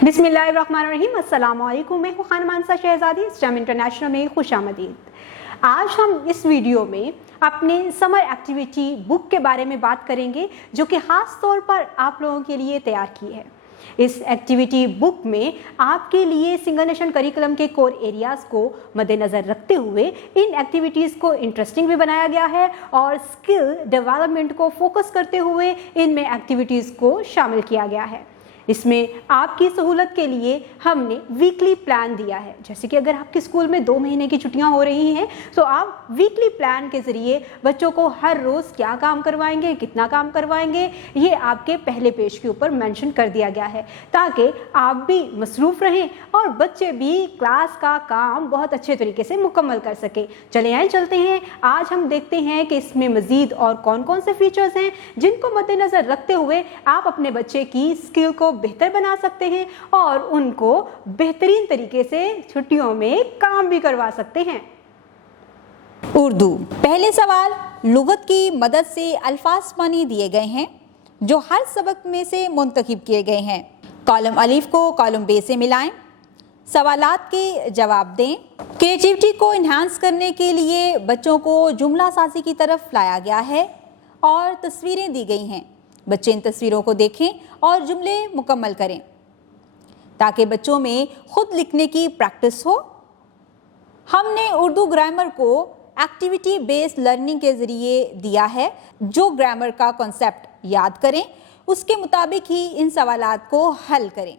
बिस्मिल्लाहिर्रहमानिर्रहीम, अस्सलाम वालेकुम। मैं हूँ खान मानसा शहजादी, स्टेम इंटरनेशनल में खुशामदीद। आज हम इस वीडियो में अपने समर एक्टिविटी बुक के बारे में बात करेंगे जो कि ख़ास तौर पर आप लोगों के लिए तैयार की है। इस एक्टिविटी बुक में आपके लिए सिंगल नेशन करिकुलम के कोर एरियाज़ को मद्देनज़र रखते हुए इन एक्टिविटीज़ को इंटरेस्टिंग भी बनाया गया है और स्किल डेवलपमेंट को फोकस करते हुए इनमें एक्टिविटीज़ को शामिल किया गया है। इसमें आपकी सहूलत के लिए हमने वीकली प्लान दिया है। जैसे कि अगर आपके स्कूल में 2 महीने की छुट्टियां हो रही हैं तो आप वीकली प्लान के ज़रिए बच्चों को हर रोज़ क्या काम करवाएंगे, कितना काम करवाएंगे, ये आपके पहले पेज के ऊपर मेंशन कर दिया गया है ताकि आप भी मसरूफ़ रहें और बच्चे भी क्लास का काम बहुत अच्छे तरीके से मुकम्मल कर सकें। चले आए चलते हैं, आज हम देखते हैं कि इसमें मज़ीद और कौन कौन से फीचर्स हैं जिनको मद्देनज़र रखते हुए आप अपने बच्चे की स्किल को बेहतर बना सकते हैं और उनको बेहतरीन तरीके से छुट्टियों में काम भी करवा सकते हैं। उर्दू। पहले सवाल, लुगत की मदद से अल्फाज मानी दिए गए हैं जो हर सबक में से मुंतखब किए गए हैं। कॉलम अलीफ को कॉलम बे से मिलाएं, सवालात के जवाब दें। क्रिएटिविटी को इन्हांस करने के लिए बच्चों को जुमला साजी की तरफ लाया गया है और तस्वीरें दी गई हैं। बच्चे इन तस्वीरों को देखें और जुमले मुकम्मल करें ताकि बच्चों में खुद लिखने की प्रैक्टिस हो। हमने उर्दू ग्रामर को एक्टिविटी बेस्ड लर्निंग के ज़रिए दिया है। जो ग्रामर का कॉन्सेप्ट याद करें उसके मुताबिक ही इन सवालात को हल करें।